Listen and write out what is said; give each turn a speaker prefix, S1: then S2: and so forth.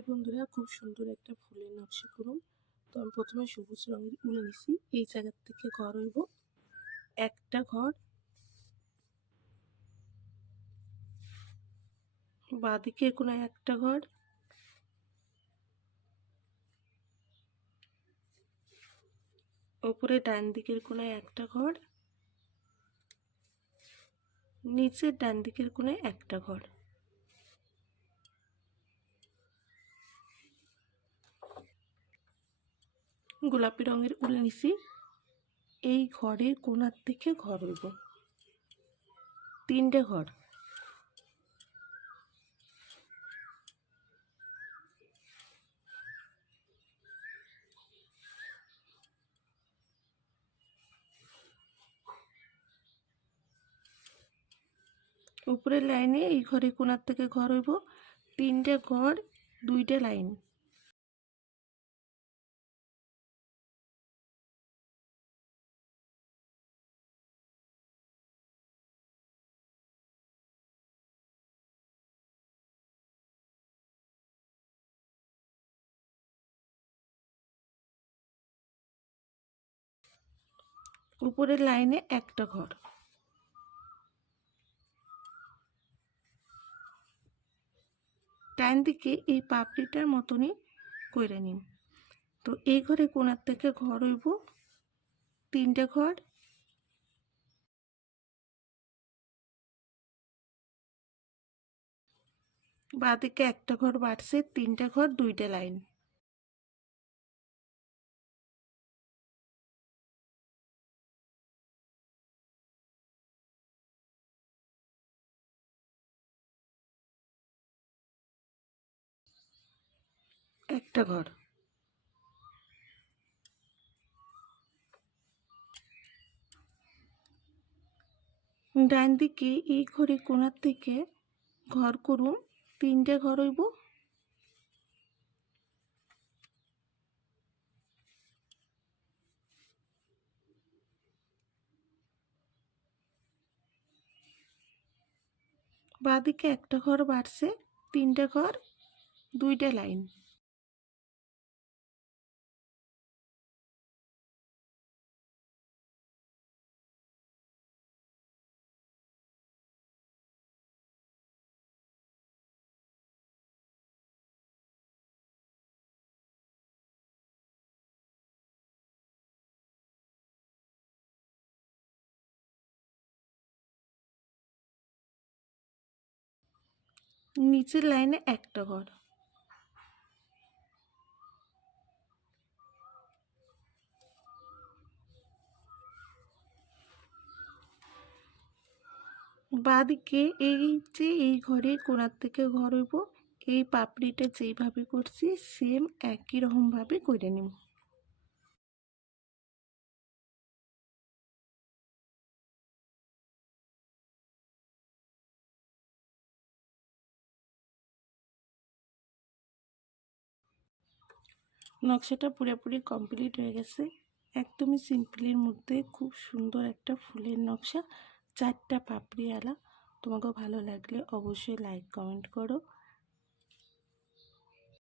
S1: High বন্ধুরা, খুব সুন্দর একটা ফুলের নকশা করুন। তো আমি প্রথমে সবুজ রঙের উলে নিছি এই জায়গার থেকে ঘর হইব। একটা ঘর। বাঁদিকে কোনো একটা ঘর। উপরে ডান দিকের কোনায় একটা ঘর। নিচের ডান দিকের কোনায় একটা ঘর। গোলাপি রঙের উল নিছি। এই ঘরের কোনার থেকে ঘর হইব। তিনটে ঘর। উপরের লাইনে এই ঘরে কোনার থেকে ঘর হইব। তিনটে ঘর, দুইটা লাইন। উপরের লাইনে একটা ঘর। ডান দিকে এই পাপড়িটার মতনই করে নিন। তো এই ঘরে কোনার থেকে ঘর হইব, তিনটে ঘর। বাঁদিকে একটা ঘর বাড়ছে, তিনটে ঘর, দুইটা লাইন। একটা ঘর। ডান দিকে এই ঘরে কোনার থেকে ঘর করুন, তিনটে ঘর হইব। বাঁদিকে একটা ঘর বাড়ছে, তিনটে ঘর, দুইটা লাইন। নিচের লাইনে একটা ঘর। বাদিকে এই যে এই ঘরে কোনার থেকে ঘর হইব, এই পাপড়িটা যেইভাবে করছি সেম একই রকমভাবে করে নিব। নকশাটা পুরোপুরি কমপ্লিট হয়ে গেছে। একদমই সিম্পলের মধ্যে খুব সুন্দর একটা ফুলের নকশা, চারটা পাপড়ি আলা তোমাকেও ভালো লাগলে অবশ্যই লাইক কমেন্ট করো।